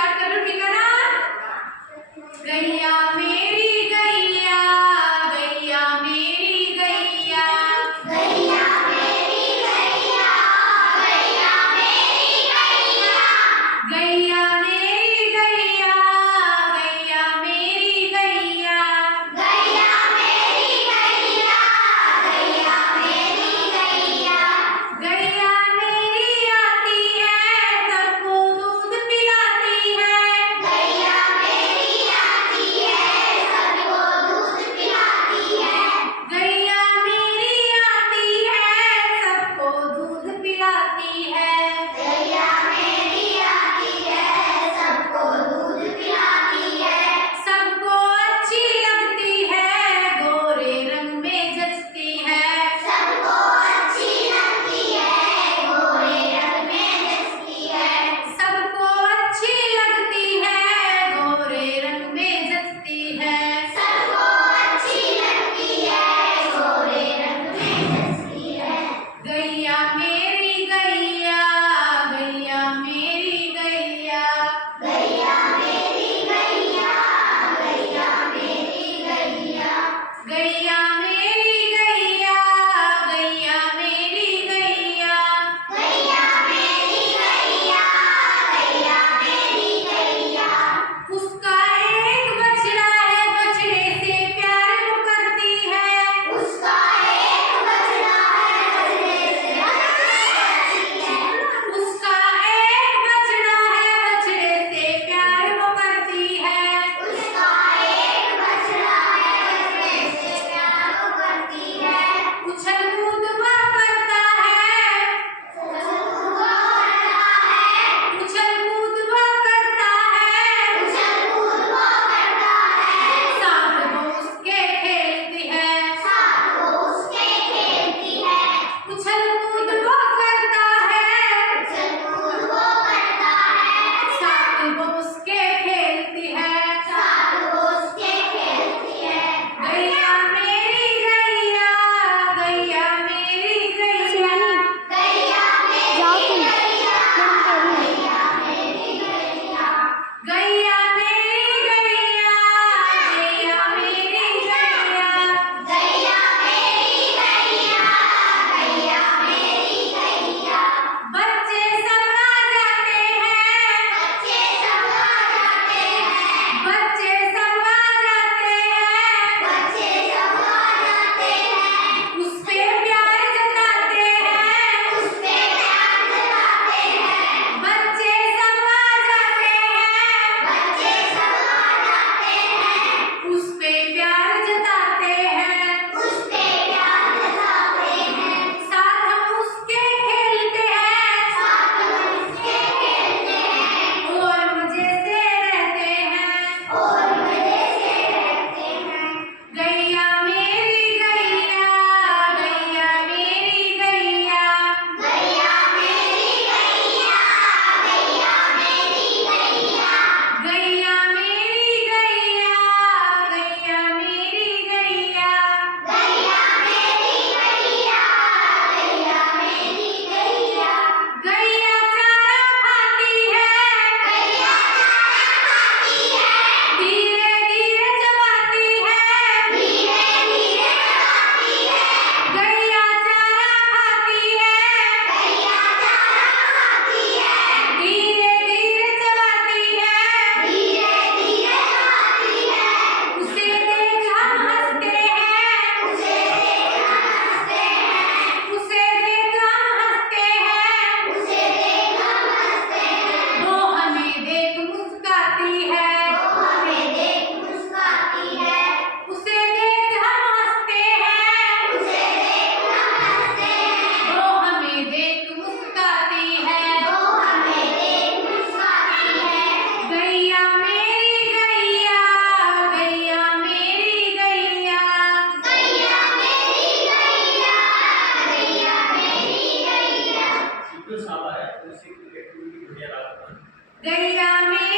Start कर लो, ठीक है ना। गैया मेरी गैया, गैया मेरी गैया, गैया मेरी गैया, गैया मेरी गैया, गैया मेरी गैया, गैया मेरी गैया, गैया मेरी गैया, गैया मेरी गैया, गैया मेरी आती है सबको दूध पिलाती है, गैया मेरी आती है सबको दूध पिलाती है, गैया मेरी आती है सबको दूध पिलाती है, गैया मेरी आती है सबको दूध पिलाती है, सबको अच्छी लगती है गोरे रंग में जचती है, सबको अच्छी लगती है गोरे रंग में जचती है, सबको अच्छी लगती है गोरे रंग में जचती है, सबको अच्छी लगती है गोरे रंग में जचती है, गैया मेरी गैया, गैया मेरी गैया, गैया मेरी गैया, गैया मेरी गैया, गैया मेरी गैया, गैया मेरी गैया, गैया मेरी गैया, गैया मेरी गैया, उसका एक बछड़ा है बछड़े से प्यार वो करती है, उसका एक बछड़ा है बछड़े से करती है, उसका एक बछड़ा है बछड़े से प्यार वो करती है, उसका एक बछड़ा है बछड़े से प्यार वो करती है, उछल कूद वो करता है, हुआ करता है, उछल कूद वो करता है, उछल कूद वो करता है, साथ वो उसके खेलती है, साथ वो उसके खेलती है, उछल कूद वो करता है, उछल कूद वो करता है, साथ वो उसके खेलती है, साथ वो उसके खेलती है, गैया मेरी गैया, गैया मेरी गैया, गैया मेरी गैया, गैया मेरी गैया, गैया मेरी गैया, गैया मेरी गैया, गैया मेरी गैया, गैया मेरी गैया, बच्चे सब आ जाते हैं, बच्चे सब आ जाते हैं, बच्चे सब आ जाते हैं, बच्चे सब आ जाते हैं, उस पे प्यार जताते हैं, उस पे प्यार जताते हैं, बच्चे सब आ जाते हैं, बच्चे सब आ जाते हैं, उस पे प्यार जताते हैं, उस पे प्यार जताते हैं, साथ हम उसके खेलते हैं, साथ हम उसके खेलते हैं, और मजे से रहते हैं, और मजे से रहते हैं, गैया मेरी गैया, गैया मेरी गैया, गैया मेरी गैया, गैया मेरी गैया, गैया मेरी गैया, गैया मेरी गैया, गैया मेरी गैया, गैया मेरी गैया, गैया चारा खाती है, गैया चारा खाती है, धीरे धीरे चबाती है, धीरे धीरे चबाती है, गैया चारा खाती है, गैया चारा खाती है, धीरे धीरे चबाती है, धीरे धीरे चबाती है, उसे देख हम हंसते हैं, उसे देख हम हंसते हैं, उसे देख हम हंसते हैं, उसे देख हम हंसते हैं, वो हमें देख मुस्काती है, वो हमें देख मुस्काती है, उसे देख हम हंसते हैं, उसे देख हम हंसते हैं, वो हमें देख मुस्काती है, वो हमें देख मुस्काती है, गैया मेरी गैया, गैया मेरी गैया, गैया मेरी गैया, गैया मेरी गैया, सीक्वेंस आ रहा है, उसी की एक्टिविटी बढ़िया रहा है। गैया मेरी